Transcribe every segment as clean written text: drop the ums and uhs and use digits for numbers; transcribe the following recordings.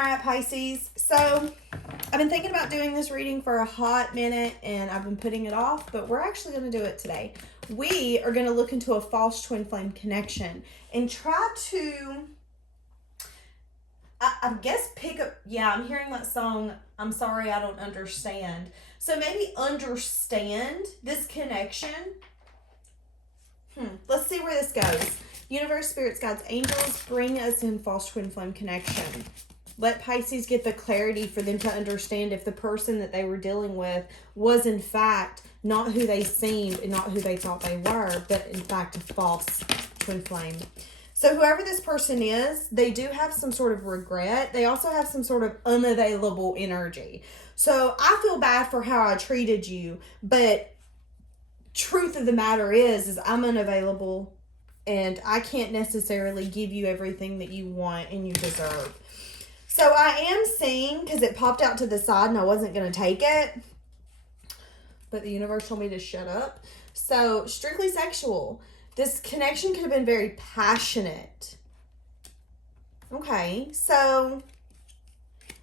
All right, Pisces. So I've been thinking about doing this reading for a hot minute and I've been putting it off, but we're actually going to do it today. We are going to look into a false twin flame connection and try to, I guess, pick up. Yeah, I'm hearing that song, I'm Sorry I Don't Understand. So maybe understand this connection. Let's see where this goes. Universe, spirits, guides, angels, bring us in false twin flame connection. Let Pisces get the clarity for them to understand if the person that they were dealing with was in fact not who they seemed and not who they thought they were, but in fact a false twin flame. So whoever this person is, they do have some sort of regret. They also have some sort of unavailable energy. So I feel bad for how I treated you, but truth of the matter is I'm unavailable and I can't necessarily give you everything that you want and you deserve. So I am seeing, because it popped out to the side and I wasn't going to take it, but the universe told me to shut up. So strictly sexual. This connection could have been very passionate. Okay, so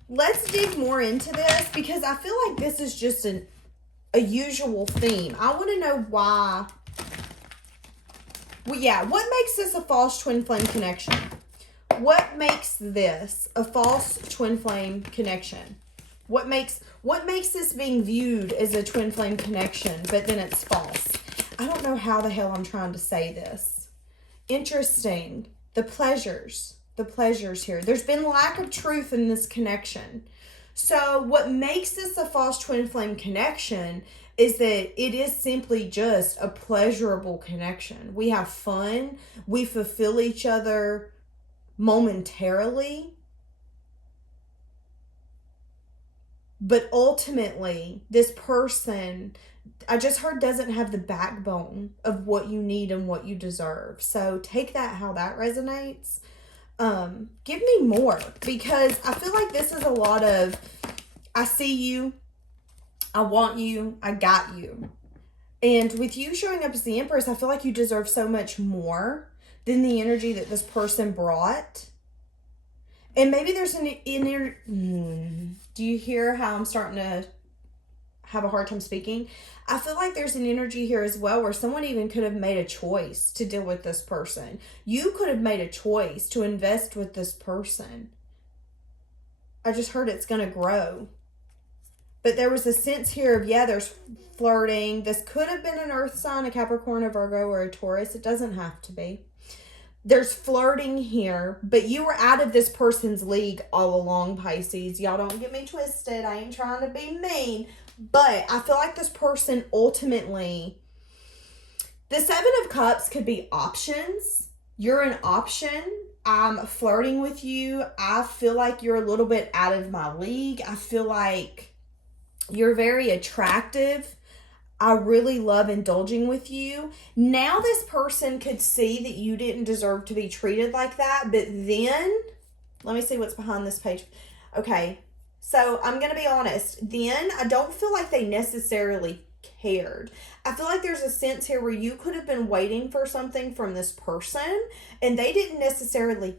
let's dig more into this because I feel like this is just a usual theme. I want to know why. Well, yeah, what makes this a false twin flame connection? What makes this a false twin flame connection? What makes this being viewed as a twin flame connection, but then it's false? I don't know how the hell I'm trying to say this. Interesting. The pleasures here. There's been lack of truth in this connection. So what makes this a false twin flame connection is that it is simply just a pleasurable connection. We have fun. We fulfill each other momentarily. But ultimately, this person, I just heard, doesn't have the backbone of what you need and what you deserve. So take that how that resonates. Give me more, because I feel like this is a lot of, I see you, I want you, I got you. And with you showing up as the Empress, I feel like you deserve so much more than the energy that this person brought. And maybe there's an inner, do you hear how I'm starting to have a hard time speaking? I feel like there's an energy here as well where someone even could have made a choice to deal with this person. You could have made a choice to invest with this person. I just heard it's going to grow. But there was a sense here of, yeah, there's flirting. This could have been an earth sign, a Capricorn, a Virgo, or a Taurus. It doesn't have to be. There's flirting here, but you were out of this person's league all along, Pisces. Y'all don't get me twisted. I ain't trying to be mean. But I feel like this person ultimately, the Seven of Cups could be options. You're an option. I'm flirting with you. I feel like you're a little bit out of my league. I feel like you're very attractive. I really love indulging with you. Now this person could see that you didn't deserve to be treated like that. But then, let me see what's behind this page. Okay, so I'm going to be honest. Then I don't feel like they necessarily cared. I feel like there's a sense here where you could have been waiting for something from this person and they didn't necessarily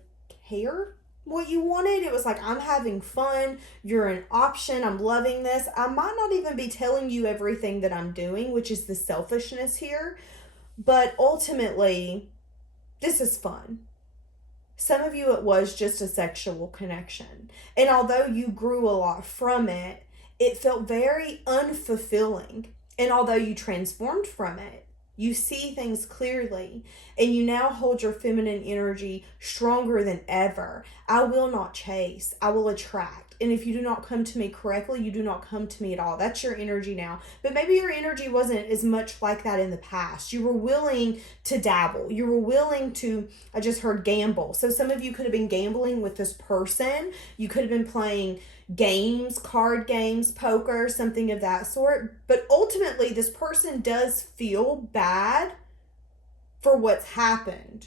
care what you wanted. It was like, I'm having fun, you're an option, I'm loving this. I might not even be telling you everything that I'm doing, which is the selfishness here, but ultimately this is fun. Some of you, it was just a sexual connection, and although you grew a lot from it, it felt very unfulfilling. And although you transformed from it, you see things clearly, and you now hold your feminine energy stronger than ever. I will not chase. I will attract. And if you do not come to me correctly, you do not come to me at all. That's your energy now. But maybe your energy wasn't as much like that in the past. You were willing to dabble. You were willing to, I just heard, gamble. So some of you could have been gambling with this person. You could have been playing games, card games, poker, something of that sort. But ultimately, this person does feel bad for what's happened.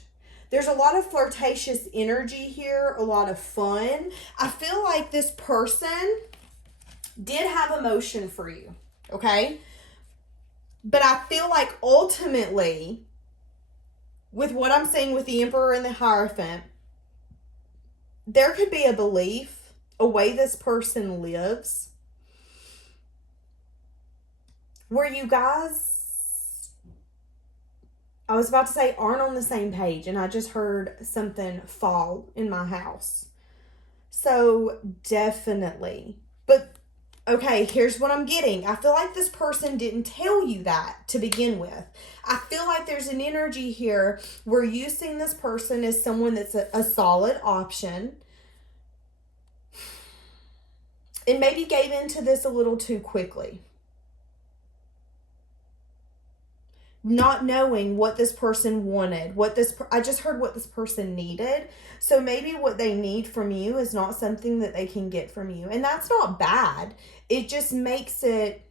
There's a lot of flirtatious energy here, a lot of fun. I feel like this person did have emotion for you, okay? But I feel like ultimately, with what I'm saying with the Emperor and the Hierophant, there could be a belief a way this person lives, where you guys, I was about to say aren't on the same page, and I just heard something fall in my house. So definitely. But okay, here's what I'm getting. I feel like this person didn't tell you that to begin with. I feel like there's an energy here where you seeing this person as someone that's a solid option, and maybe gave into this a little too quickly. Not knowing what this person wanted, I just heard what this person needed. So maybe what they need from you is not something that they can get from you. And that's not bad. It just makes it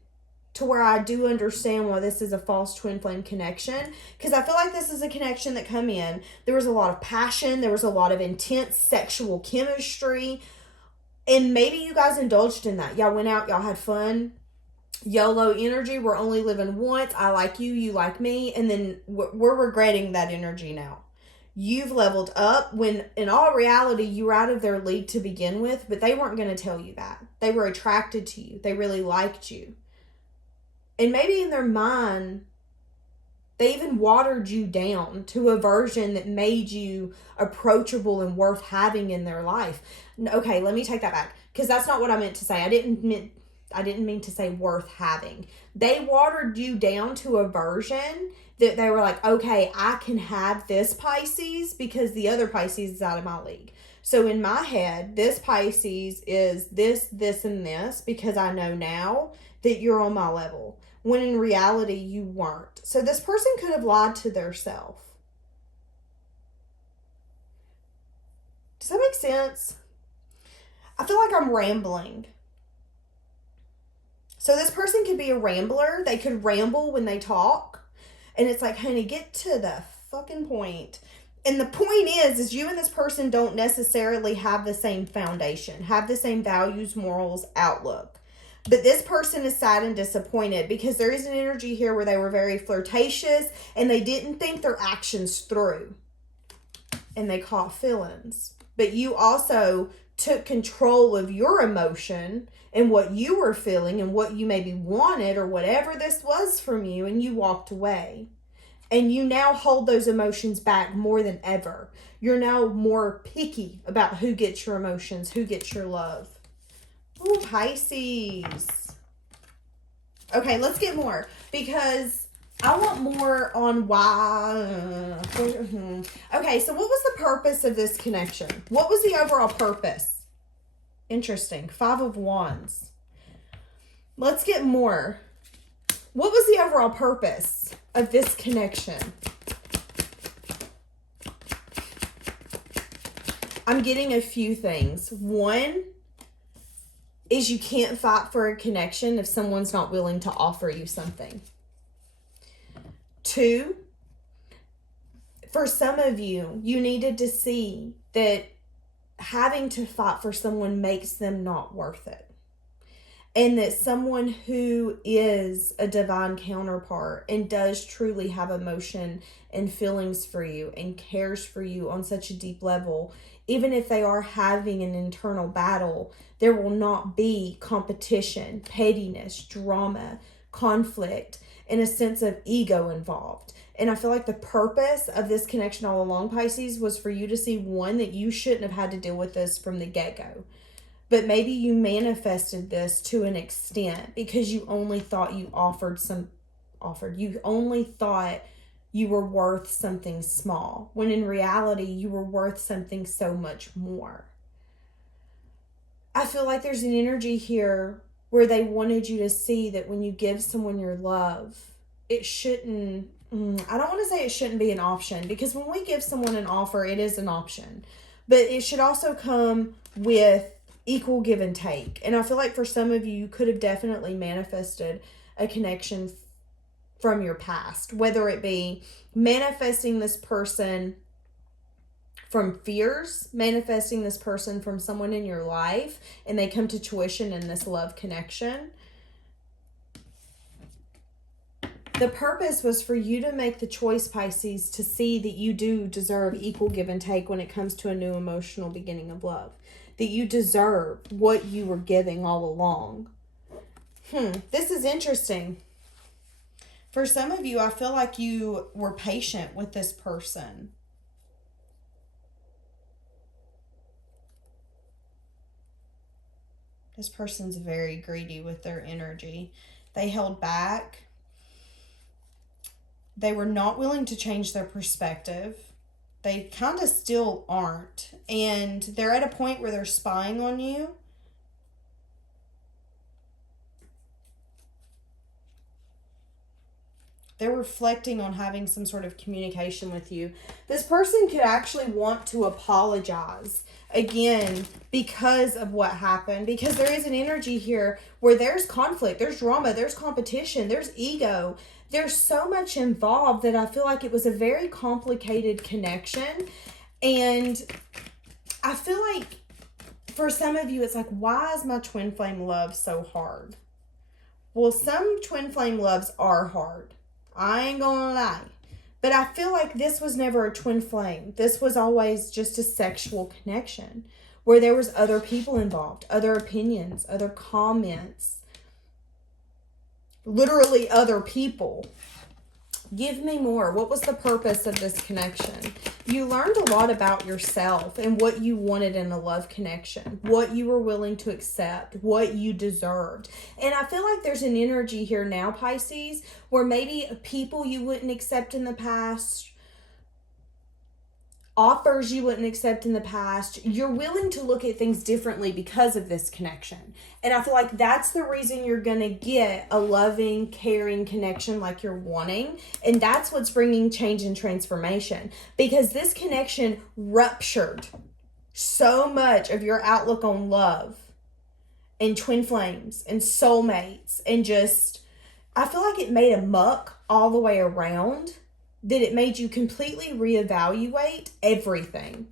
to where I do understand why this is a false twin flame connection. Because I feel like this is a connection that come in. There was a lot of passion. There was a lot of intense sexual chemistry. And maybe you guys indulged in that. Y'all went out. Y'all had fun. YOLO energy, we're only living once, I like you, you like me, and then we're regretting that energy now. You've leveled up when in all reality you were out of their league to begin with, but they weren't going to tell you that. They were attracted to you. They really liked you. And maybe in their mind, they even watered you down to a version that made you approachable and worth having in their life. Okay, let me take that back, because that's not what I meant to say. I didn't mean to say worth having. They watered you down to a version that they were like, okay, I can have this Pisces because the other Pisces is out of my league. So in my head, this Pisces is this, and this because I know now that you're on my level. When in reality, you weren't. So this person could have lied to their self. Does that make sense? I feel like I'm rambling. So this person could be a rambler. They could ramble when they talk. And it's like, honey, get to the fucking point. And the point is you and this person don't necessarily have the same foundation, have the same values, morals, outlook. But this person is sad and disappointed because there is an energy here where they were very flirtatious and they didn't think their actions through. And they caught feelings. But you also took control of your emotion and what you were feeling and what you maybe wanted or whatever this was from you, and you walked away. And you now hold those emotions back more than ever. You're now more picky about who gets your emotions, who gets your love. Ooh, Pisces. Okay, let's get more because I want more on why. Okay, so what was the purpose of this connection? What was the overall purpose? Interesting. 5 of Wands. Let's get more. What was the overall purpose of this connection? I'm getting a few things. One is you can't fight for a connection if someone's not willing to offer you something. 2, for some of you, you needed to see that having to fight for someone makes them not worth it. And that someone who is a divine counterpart and does truly have emotion and feelings for you and cares for you on such a deep level, even if they are having an internal battle, there will not be competition, pettiness, drama, conflict, and a sense of ego involved. And I feel like the purpose of this connection all along, Pisces, was for you to see, one, that you shouldn't have had to deal with this from the get-go. But maybe you manifested this to an extent because you only thought you you only thought you were worth something small, when in reality, you were worth something so much more. I feel like there's an energy here where they wanted you to see that when you give someone your love, it shouldn't, I don't want to say it shouldn't be an option, because when we give someone an offer, it is an option. But it should also come with equal give and take. And I feel like for some of you, you could have definitely manifested a connection from your past, whether it be manifesting this person from fears, manifesting this person from someone in your life, and they come to tuition in this love connection. The purpose was for you to make the choice, Pisces, to see that you do deserve equal give and take when it comes to a new emotional beginning of love. that you deserve what you were giving all along. This is interesting. For some of you, I feel like you were patient with this person. This person's very greedy with their energy. They held back. They were not willing to change their perspective. They kind of still aren't. And they're at a point where they're spying on you. They're reflecting on having some sort of communication with you. This person could actually want to apologize again because of what happened. Because there is an energy here where there's conflict, there's drama, there's competition, there's ego. There's so much involved that I feel like it was a very complicated connection. And I feel like for some of you, it's like, why is my twin flame love so hard? Well, some twin flame loves are hard. I ain't gonna lie. But I feel like this was never a twin flame. This was always just a sexual connection where there was other people involved, other opinions, other comments, literally other people. Give me more. What was the purpose of this connection? You learned a lot about yourself and what you wanted in a love connection, what you were willing to accept, what you deserved. And I feel like there's an energy here now, Pisces, where maybe people you wouldn't accept in the past, offers you wouldn't accept in the past, you're willing to look at things differently because of this connection. And I feel like that's the reason you're going to get a loving, caring connection like you're wanting. And that's what's bringing change and transformation. Because this connection ruptured so much of your outlook on love and twin flames and soulmates. And just, I feel like it made a muck all the way around. That it made you completely reevaluate everything.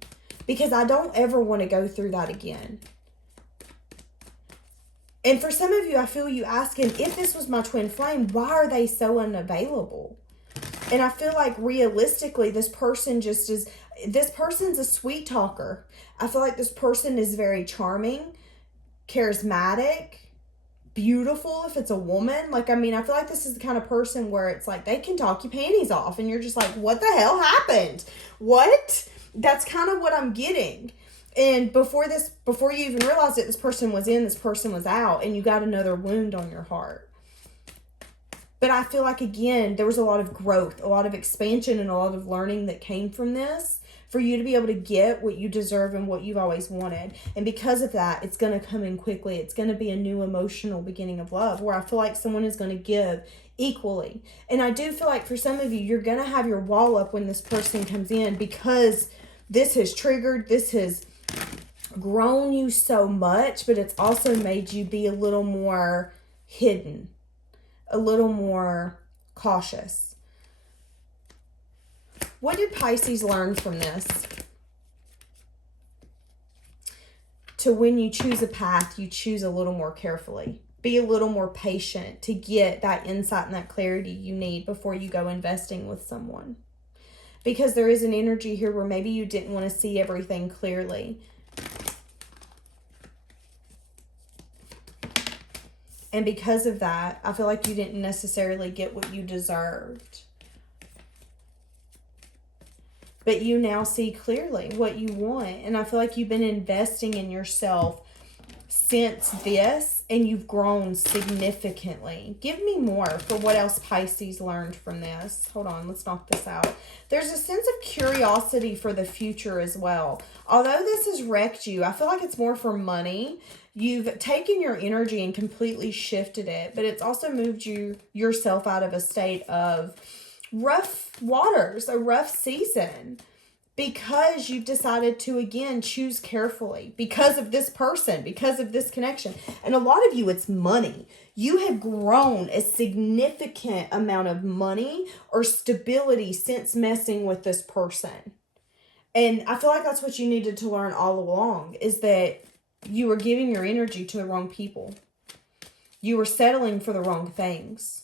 Because I don't ever want to go through that again. And for some of you, I feel you asking, if this was my twin flame, why are they so unavailable? And I feel like realistically, this person's a sweet talker. I feel like this person is very charming, charismatic, beautiful if it's a woman. Like, I mean, I feel like this is the kind of person where it's like they can talk your panties off and you're just like, what the hell happened? What? That's kind of what I'm getting. And before you even realized it, this person was in, this person was out, and you got another wound on your heart. But I feel like, again, there was a lot of growth, a lot of expansion, and a lot of learning that came from this for you to be able to get what you deserve and what you've always wanted. And because of that, it's going to come in quickly. It's going to be a new emotional beginning of love where I feel like someone is going to give equally. And I do feel like for some of you, you're going to have your wall up when this person comes in because this has grown you so much, but it's also made you be a little more hidden, a little more cautious. What did Pisces learn from this? To when you choose a path, you choose a little more carefully. Be a little more patient to get that insight and that clarity you need before you go investing with someone. Because there is an energy here where maybe you didn't want to see everything clearly. And because of that, I feel like you didn't necessarily get what you deserved. But you now see clearly what you want. And I feel like you've been investing in yourself since this, and you've grown significantly. Give me more for what else Pisces learned from this. Hold on, let's knock this out. There's a sense of curiosity for the future as well. Although this has wrecked you, I feel like it's more for money. You've taken your energy and completely shifted it, but it's also moved yourself out of a state of rough waters, a rough season, because you've decided to, again, choose carefully because of this person, because of this connection. And a lot of you, it's money. You have grown a significant amount of money or stability since messing with this person. And I feel like that's what you needed to learn all along, is that you were giving your energy to the wrong people. You were settling for the wrong things.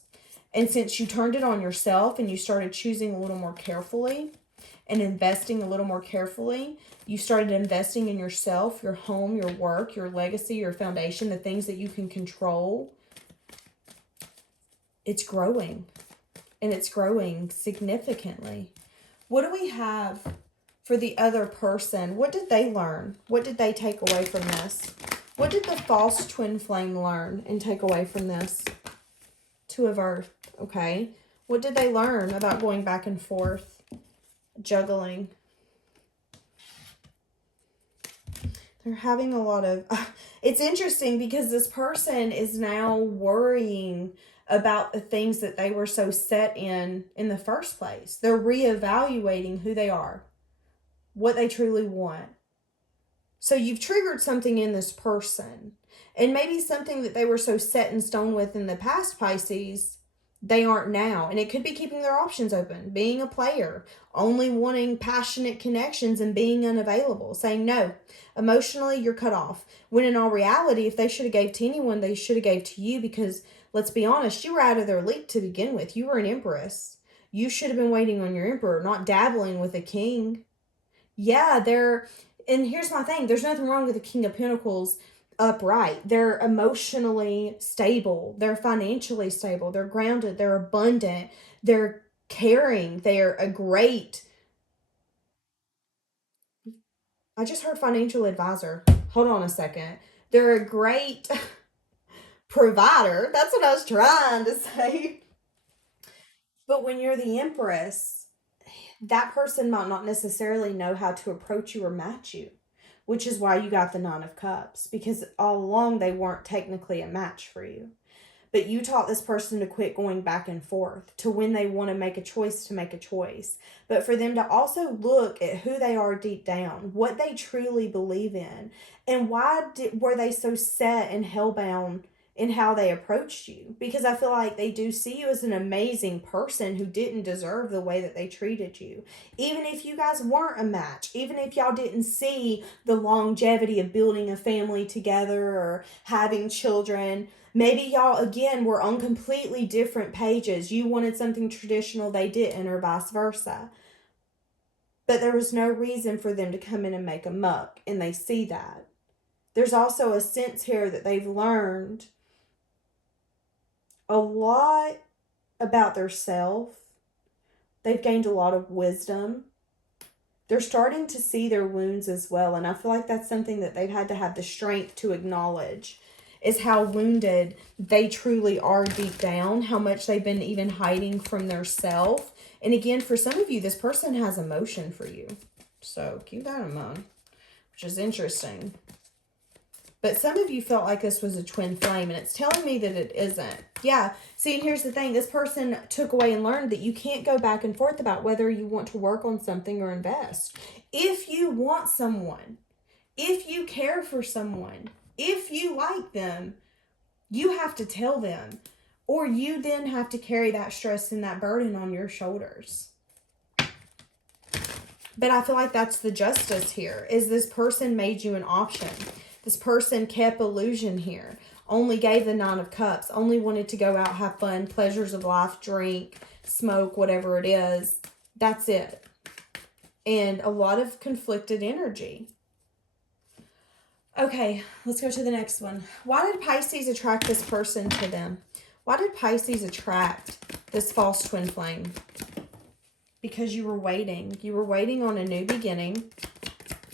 And since you turned it on yourself and you started choosing a little more carefully, and investing a little more carefully. You started investing in yourself, your home, your work, your legacy, your foundation, the things that you can control. It's growing, and it's growing significantly. What do we have for the other person? What did they learn? What did they take away from this? What did the false twin flame learn and take away from this? Two of Earth, okay. What did they learn about going back and forth, juggling? They're having a lot of... it's interesting because this person is now worrying about the things that they were so set in the first place. They're reevaluating who they are, what they truly want. So you've triggered something in this person. And maybe something that they were so set in stone with in the past, Pisces, they aren't now. And it could be keeping their options open, being a player, only wanting passionate connections and being unavailable, saying no. Emotionally, you're cut off. When in all reality, if they should have gave to anyone, they should have gave to you because, let's be honest, you were out of their league to begin with. You were an empress. You should have been waiting on your emperor, not dabbling with a king. Yeah, and here's my thing. There's nothing wrong with the King of Pentacles upright. They're emotionally stable. They're financially stable. They're grounded. They're abundant. They're caring. They're a great... I just heard financial advisor. Hold on a second. They're a great provider. That's what I was trying to say. But when you're the Empress, that person might not necessarily know how to approach you or match you, which is why you got the Nine of Cups, because all along they weren't technically a match for you. But you taught this person to quit going back and forth, to when they want to make a choice, but for them to also look at who they are deep down, what they truly believe in, and why were they so set and hellbound in how they approached you. Because I feel like they do see you as an amazing person who didn't deserve the way that they treated you. Even if you guys weren't a match, even if y'all didn't see the longevity of building a family together or having children, maybe y'all, again, were on completely different pages. You wanted something traditional, they didn't, or vice versa. But there was no reason for them to come in and make a muck, and they see that. There's also a sense here that they've learned a lot about their self. They've gained a lot of wisdom. They're starting to see their wounds as well, and I feel like that's something that they've had to have the strength to acknowledge, is how wounded they truly are deep down, how much they've been even hiding from their self. And again, for some of you, this person has emotion for you. So keep that in mind, which is interesting. But some of you felt like this was a twin flame, and it's telling me that it isn't. Yeah, see, and here's the thing. This person took away and learned that you can't go back and forth about whether you want to work on something or invest. If you want someone, if you care for someone, if you like them, you have to tell them, or you then have to carry that stress and that burden on your shoulders. But I feel like that's the justice here, is this person made you an option. This person kept illusion here, only gave the Nine of Cups, only wanted to go out, have fun, pleasures of life, drink, smoke, whatever it is. That's it. And a lot of conflicted energy. Okay, let's go to the next one. Why did Pisces attract this person to them? Why did Pisces attract this false twin flame? Because you were waiting. You were waiting on a new beginning.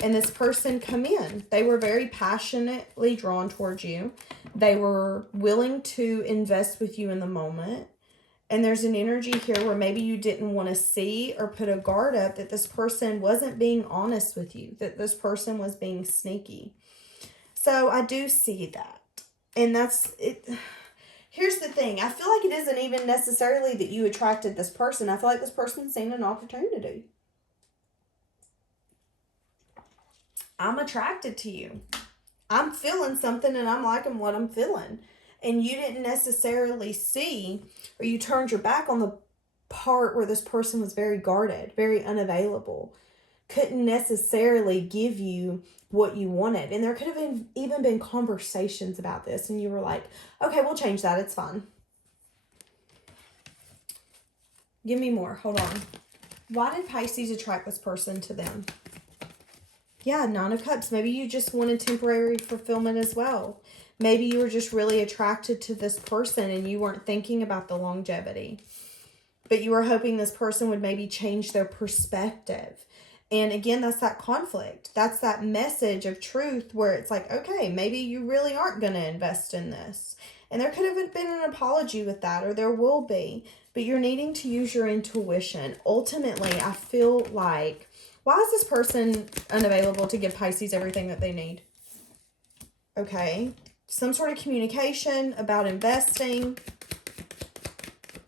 And this person come in. They were very passionately drawn towards you. They were willing to invest with you in the moment. And there's an energy here where maybe you didn't want to see or put a guard up that this person wasn't being honest with you, that this person was being sneaky. So I do see that. And that's it. Here's the thing. I feel like it isn't even necessarily that you attracted this person. I feel like this person's seen an opportunity. I'm attracted to you. I'm feeling something and I'm liking what I'm feeling. And you didn't necessarily see, or you turned your back on the part where this person was very guarded, very unavailable, couldn't necessarily give you what you wanted. And there could have even been conversations about this, and you were like, okay, we'll change that. It's fine. Give me more. Hold on. Why did Pisces attract this person to them? Yeah, Nine of Cups. Maybe you just wanted temporary fulfillment as well. Maybe you were just really attracted to this person and you weren't thinking about the longevity. But you were hoping this person would maybe change their perspective. And again, that's that conflict. That's that message of truth where it's like, okay, maybe you really aren't going to invest in this. And there could have been an apology with that, or there will be. But you're needing to use your intuition. Ultimately, I feel like, why is this person unavailable to give Pisces everything that they need? Okay. Some sort of communication about investing.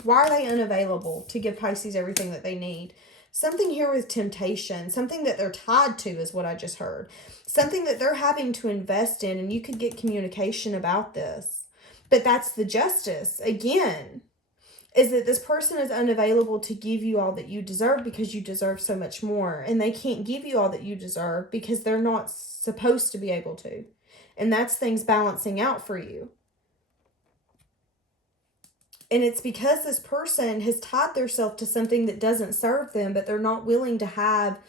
Why are they unavailable to give Pisces everything that they need? Something here with temptation, something that they're tied to is what I just heard. Something that they're having to invest in, and you could get communication about this. But that's the justice, again, is that this person is unavailable to give you all that you deserve because you deserve so much more. And they can't give you all that you deserve because they're not supposed to be able to. And that's things balancing out for you. And it's because this person has tied themselves to something that doesn't serve them, but they're not willing to have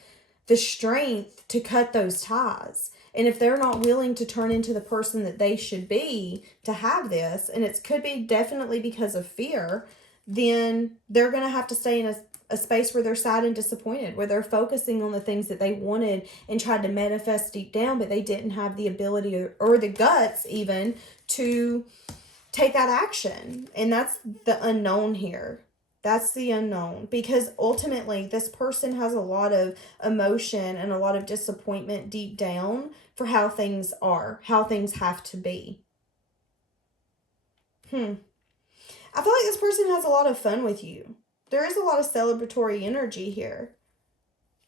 the strength to cut those ties. And if they're not willing to turn into the person that they should be to have this, and it could be definitely because of fear, then they're going to have to stay in a space where they're sad and disappointed, where they're focusing on the things that they wanted and tried to manifest deep down, but they didn't have the ability or the guts even to take that action. And that's the unknown here. That's the unknown, because ultimately this person has a lot of emotion and a lot of disappointment deep down for how things are, how things have to be. I feel like this person has a lot of fun with you. There is a lot of celebratory energy here.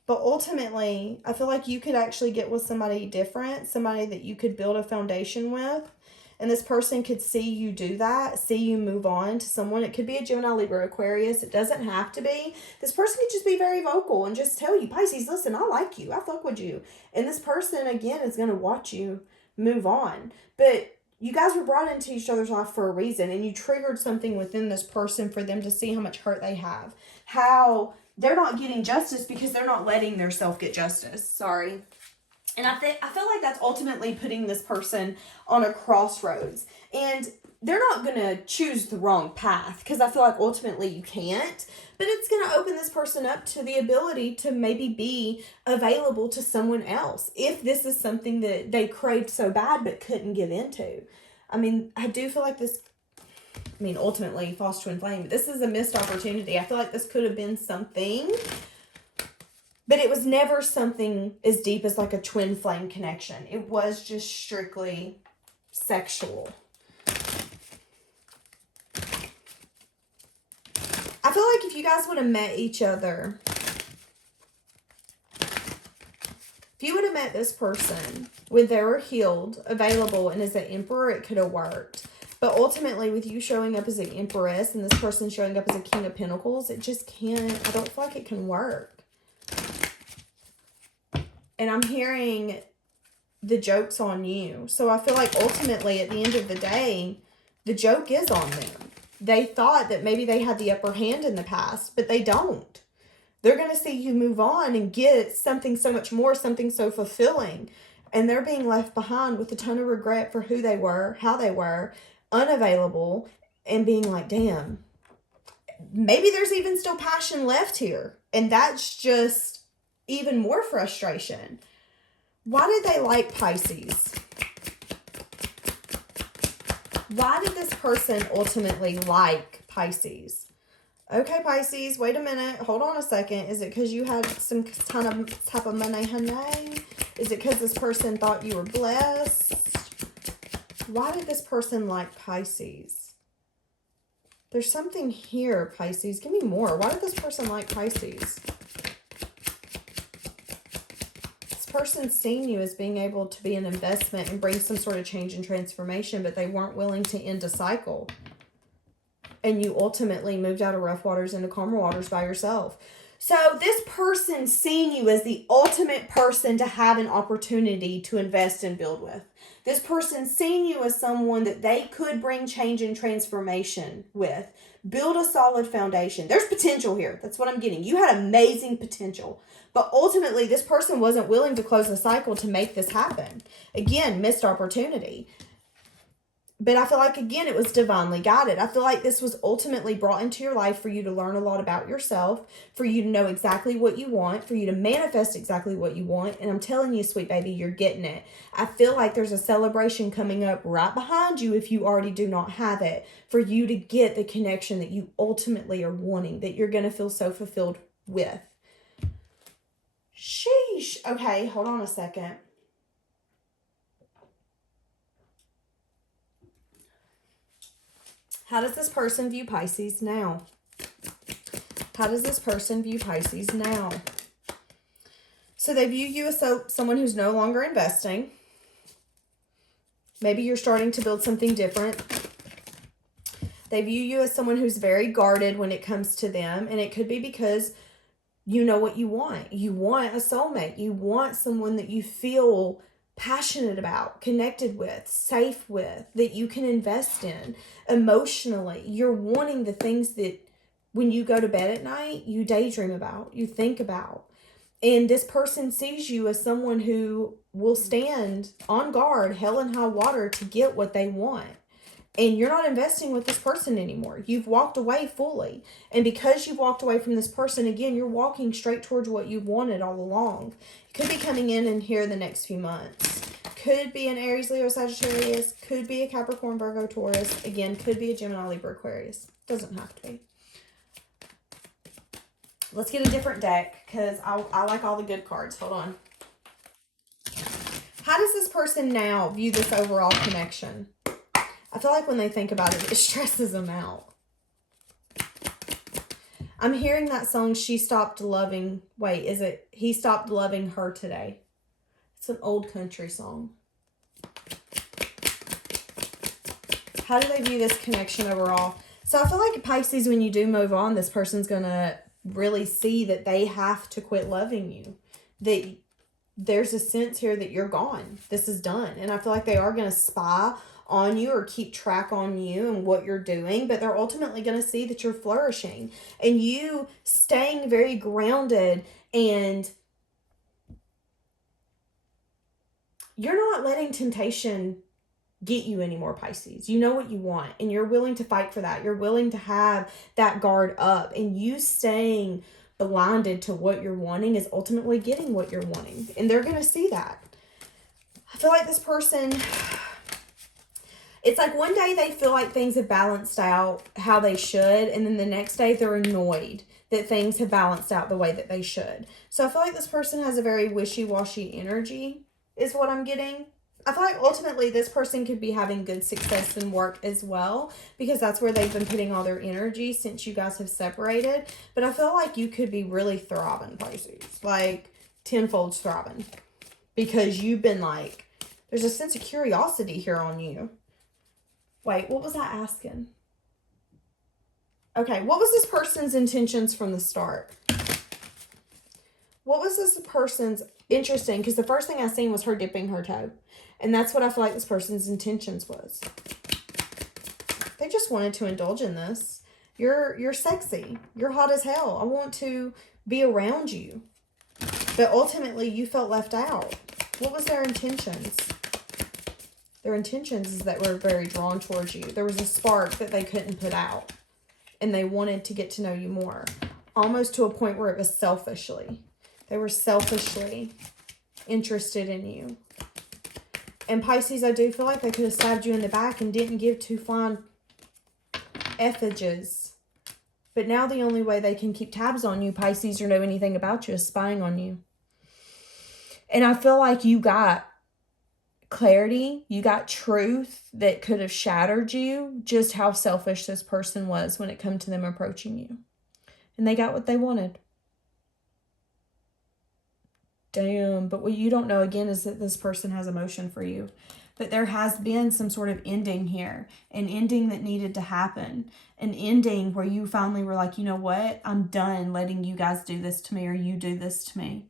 But ultimately, I feel like you could actually get with somebody different, somebody that you could build a foundation with. And this person could see you do that, see you move on to someone. It could be a Gemini, Libra, Aquarius. It doesn't have to be. This person could just be very vocal and just tell you, Pisces, listen, I like you. I fuck with you. And this person, again, is going to watch you move on. But you guys were brought into each other's life for a reason. And you triggered something within this person for them to see how much hurt they have. How they're not getting justice because they're not letting their self get justice. Sorry. And I feel like that's ultimately putting this person on a crossroads. And they're not going to choose the wrong path, because I feel like ultimately you can't. But it's going to open this person up to the ability to maybe be available to someone else, if this is something that they craved so bad but couldn't give into. I mean, I do feel like this, ultimately, false twin flame, this is a missed opportunity. I feel like this could have been something, but it was never something as deep as like a twin flame connection. It was just strictly sexual. I feel like if you guys would have met each other, if you would have met this person when they were healed, available, and as an emperor, it could have worked. But ultimately, with you showing up as an empress and this person showing up as a king of pentacles, it just can't, I don't feel like it can work. And I'm hearing the joke's on you. So I feel like ultimately, at the end of the day, the joke is on them. They thought that maybe they had the upper hand in the past, but they don't. They're going to see you move on and get something so much more, something so fulfilling. And they're being left behind with a ton of regret for who they were, how they were, unavailable, and being like, damn, maybe there's even still passion left here. And that's just even more frustration. Why did they like Pisces? Why did this person ultimately like Pisces? Okay, Pisces, wait a minute. Hold on a second. Is it because you had some type of money, honey? Is it because this person thought you were blessed? Why did this person like Pisces? There's something here, Pisces. Give me more. Why did this person like Pisces? Person seen you as being able to be an investment and bring some sort of change and transformation, but they weren't willing to end a cycle. And you ultimately moved out of rough waters into calmer waters by yourself. So this person seeing you as the ultimate person to have an opportunity to invest and build with. This person seeing you as someone that they could bring change and transformation with. Build a solid foundation. There's potential here. That's what I'm getting. You had amazing potential. But ultimately, this person wasn't willing to close the cycle to make this happen. Again, missed opportunity. But I feel like, again, it was divinely guided. I feel like this was ultimately brought into your life for you to learn a lot about yourself, for you to know exactly what you want, for you to manifest exactly what you want. And I'm telling you, sweet baby, you're getting it. I feel like there's a celebration coming up right behind you if you already do not have it, for you to get the connection that you ultimately are wanting, that you're going to feel so fulfilled with. Sheesh. Okay, hold on a second. How does this person view Pisces now? How does this person view Pisces now? So they view you as someone who's no longer investing. Maybe you're starting to build something different. They view you as someone who's very guarded when it comes to them. And it could be because you know what you want. You want a soulmate. You want someone that you feel passionate about, connected with, safe with, that you can invest in emotionally. You're wanting the things that when you go to bed at night, you daydream about, you think about. And this person sees you as someone who will stand on guard, hell and high water, to get what they want. And you're not investing with this person anymore. You've walked away fully. And because you've walked away from this person, again, you're walking straight towards what you've wanted all along. It could be coming in here the next few months. Could be an Aries, Leo, Sagittarius. Could be a Capricorn, Virgo, Taurus. Again, could be a Gemini, Libra, Aquarius. Doesn't have to be. Let's get a different deck because I like all the good cards. Hold on. How does this person now view this overall connection? I feel like when they think about it, it stresses them out. I'm hearing that song, She Stopped Loving. Wait, is it He Stopped Loving Her Today? It's an old country song. How do they view this connection overall? So I feel like Pisces, when you do move on, this person's going to really see that they have to quit loving you. That there's a sense here that you're gone. This is done. And I feel like they are going to spy on you or keep track on you and what you're doing, but they're ultimately going to see that you're flourishing and you staying very grounded, and you're not letting temptation get you anymore, Pisces. You know what you want and you're willing to fight for that. You're willing to have that guard up, and you staying blinded to what you're wanting is ultimately getting what you're wanting, and they're going to see that. I feel like this person, it's like one day they feel like things have balanced out how they should, and then the next day they're annoyed that things have balanced out the way that they should. So I feel like this person has a very wishy-washy energy is what I'm getting. I feel like ultimately this person could be having good success in work as well, because that's where they've been putting all their energy since you guys have separated. But I feel like you could be really thriving, Pisces, like tenfold thriving, because you've been like, there's a sense of curiosity here on you. Wait, what was I asking? Okay, what was this person's intentions from the start? What was this person's, interesting, because the first thing I seen was her dipping her toe. And that's what I feel like this person's intentions was. They just wanted to indulge in this. You're sexy. You're hot as hell. I want to be around you. But ultimately, you felt left out. What was their intentions? Their intentions is that we're very drawn towards you. There was a spark that they couldn't put out. And they wanted to get to know you more. Almost to a point where it was selfishly. They were selfishly interested in you. And Pisces, I do feel like they could have stabbed you in the back and didn't give two flying effigies. But now the only way they can keep tabs on you, Pisces, or know anything about you, is spying on you. And I feel like you got clarity, you got truth that could have shattered you, just how selfish this person was when it come to them approaching you. And they got what they wanted. Damn, but what you don't know, again, is that this person has emotion for you. but there has been some sort of ending here, an ending that needed to happen, an ending where you finally were like, you know what, I'm done letting you guys do this to me, or you do this to me.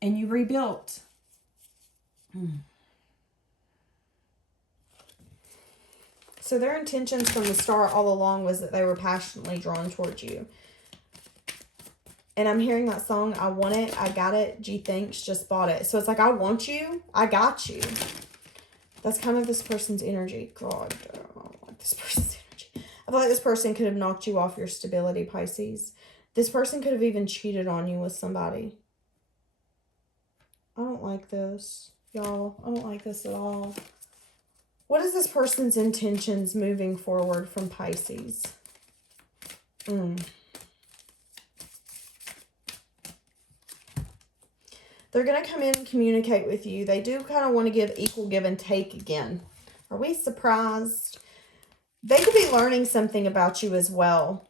And you rebuilt. So their intentions from the start all along was that they were passionately drawn towards you. And I'm hearing that song, I want it, I got it, gee thanks, just bought it. So it's like, I want you, I got you. That's kind of this person's energy. God, I don't like this person's energy. I feel like this person could have knocked you off your stability, Pisces. This person could have even cheated on you with somebody. I don't like this, y'all. I don't like this at all. What is this person's intentions moving forward from Pisces? They're going to come in and communicate with you. They do kind of want to give equal give and take again. Are we surprised? They could be learning something about you as well.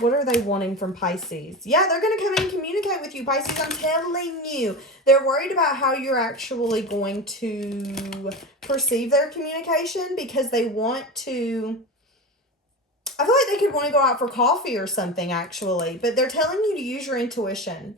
What are they wanting from Pisces? Yeah, they're going to come in and communicate with you, Pisces. I'm telling you. They're worried about how you're actually going to perceive their communication, because they want to... I feel like they could want to go out for coffee or something, actually. But they're telling you to use your intuition.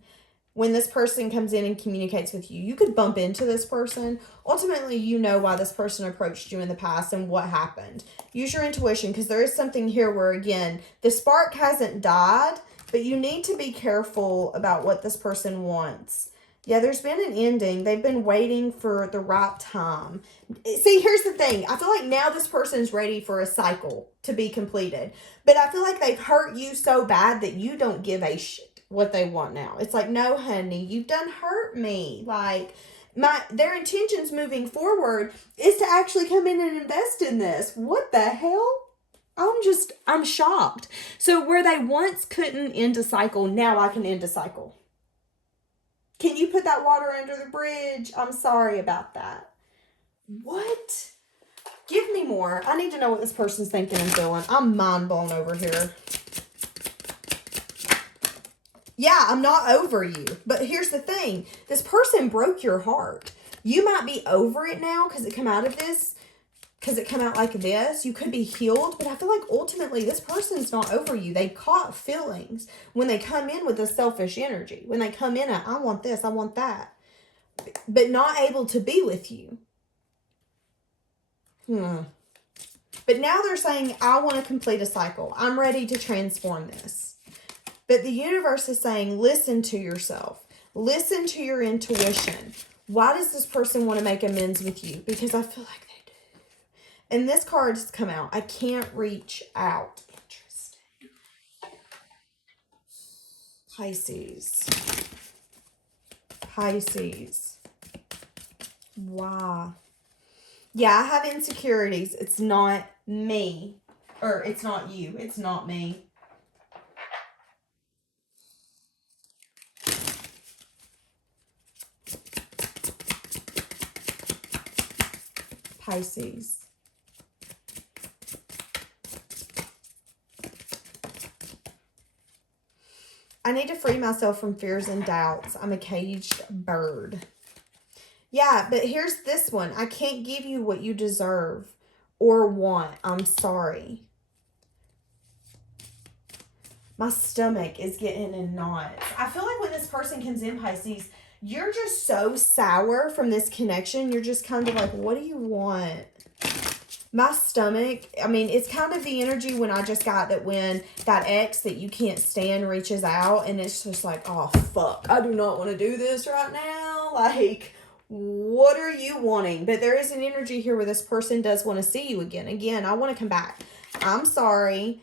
When this person comes in and communicates with you, you could bump into this person. Ultimately, you know why this person approached you in the past and what happened. Use your intuition, because there is something here where, again, the spark hasn't died, but you need to be careful about what this person wants. Yeah, there's been an ending. They've been waiting for the right time. See, here's the thing. I feel like now this person's ready for a cycle to be completed. But I feel like they've hurt you so bad that you don't give a shit what they want now. It's like, no, honey, you've done hurt me. Like, their intentions moving forward is to actually come in and invest in this. What the hell? I'm shocked. So where they once couldn't end a cycle, now I can end a cycle. Can you put that water under the bridge? I'm sorry about that. What? Give me more. I need to know what this person's thinking and feeling. I'm mind blown over here. Yeah, I'm not over you. But here's the thing. This person broke your heart. You might be over it now because it come out of this. Because it come out like this. You could be healed. But I feel like ultimately this person's not over you. They caught feelings when they come in with a selfish energy. When they come in at, I want this, I want that. But not able to be with you. But now they're saying, I want to complete a cycle. I'm ready to transform this. But the universe is saying, listen to yourself. Listen to your intuition. Why does this person want to make amends with you? Because I feel like they do. And this card has come out. I can't reach out. Interesting. Pisces. Pisces. Wow. Yeah, I have insecurities. It's not me. Or it's not you. It's not me. Pisces. I need to free myself from fears and doubts. I'm a caged bird. Yeah, but here's this one. I can't give you what you deserve or want. I'm sorry. My stomach is getting in knots. I feel like when this person comes in, Pisces, you're just so sour from this connection. You're just kind of like, what do you want? My stomach, I mean, it's kind of the energy when I just got that when that ex that you can't stand reaches out and it's just like, oh, fuck, I do not want to do this right now. Like, what are you wanting? But there is an energy here where this person does want to see you again. Again, I want to come back. I'm sorry.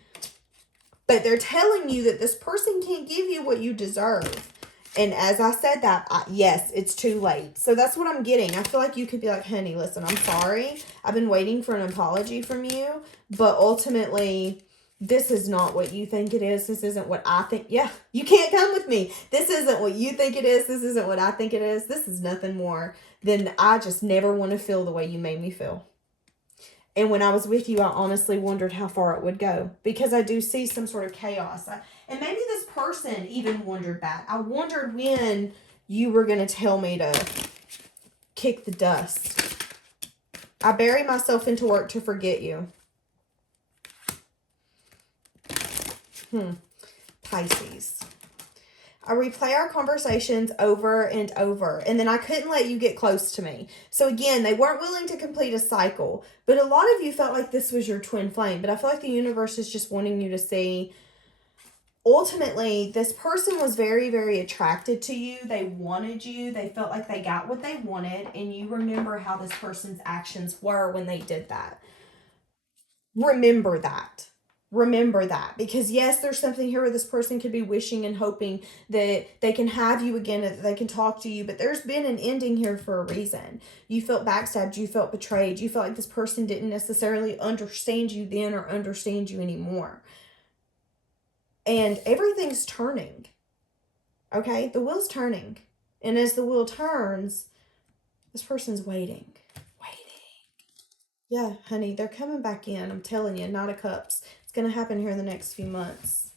But they're telling you that this person can't give you what you deserve. And as I said that, yes, it's too late. So that's what I'm getting. I feel like you could be like, honey, listen, I'm sorry. I've been waiting for an apology from you. But ultimately, this is not what you think it is. This isn't what I think. Yeah, you can't come with me. This isn't what you think it is. This isn't what I think it is. This is nothing more than I just never want to feel the way you made me feel. And when I was with you, I honestly wondered how far it would go. Because I do see some sort of chaos. And maybe this person even wondered that. I wondered when you were going to tell me to kick the dust. I bury myself into work to forget you. Pisces. I replay our conversations over and over, and then I couldn't let you get close to me. So again, they weren't willing to complete a cycle, but a lot of you felt like this was your twin flame. But I feel like the universe is just wanting you to see, ultimately, this person was very, very attracted to you. They wanted you. They felt like they got what they wanted, and you remember how this person's actions were when they did that. Remember that. Remember that, because yes, there's something here where this person could be wishing and hoping that they can have you again, that they can talk to you, but there's been an ending here for a reason. You felt backstabbed, you felt betrayed, you felt like this person didn't necessarily understand you then or understand you anymore. And everything's turning. Okay, the wheel's turning, and as the wheel turns, this person's waiting. Yeah, honey, they're coming back in. I'm telling you, Knight of Cups. It's going to happen here in the next few months.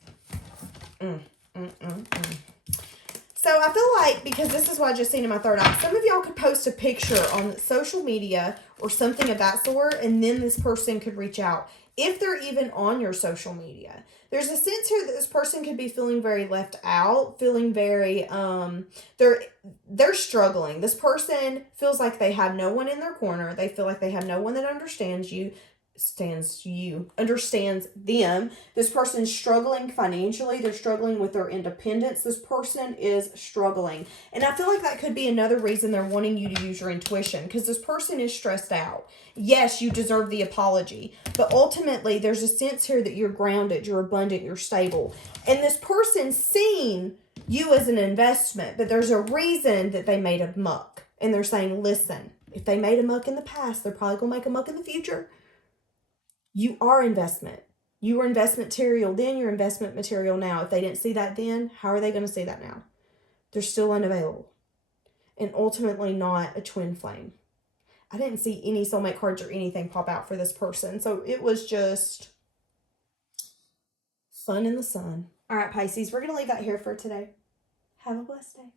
So I feel like, because this is what I just seen in my third eye, some of y'all could post a picture on social media or something of that sort, and then this person could reach out. If they're even on your social media, there's a sense here that this person could be feeling very left out, feeling very, they're struggling. This person feels like they have no one in their corner. They feel like they have no one that understands them. This person's struggling financially. They're struggling with their independence. This person is struggling. And I feel like that could be another reason they're wanting you to use your intuition, because this person is stressed out. Yes, you deserve the apology, but ultimately there's a sense here that you're grounded, you're abundant, you're stable. And this person's seen you as an investment, but there's a reason that they made a muck. And they're saying, listen, if they made a muck in the past, they're probably going to make a muck in the future. You are investment. You were investment material then, you're investment material now. If they didn't see that then, how are they going to see that now? They're still unavailable. And ultimately not a twin flame. I didn't see any soulmate cards or anything pop out for this person. So it was just fun in the sun. All right, Pisces, we're going to leave that here for today. Have a blessed day.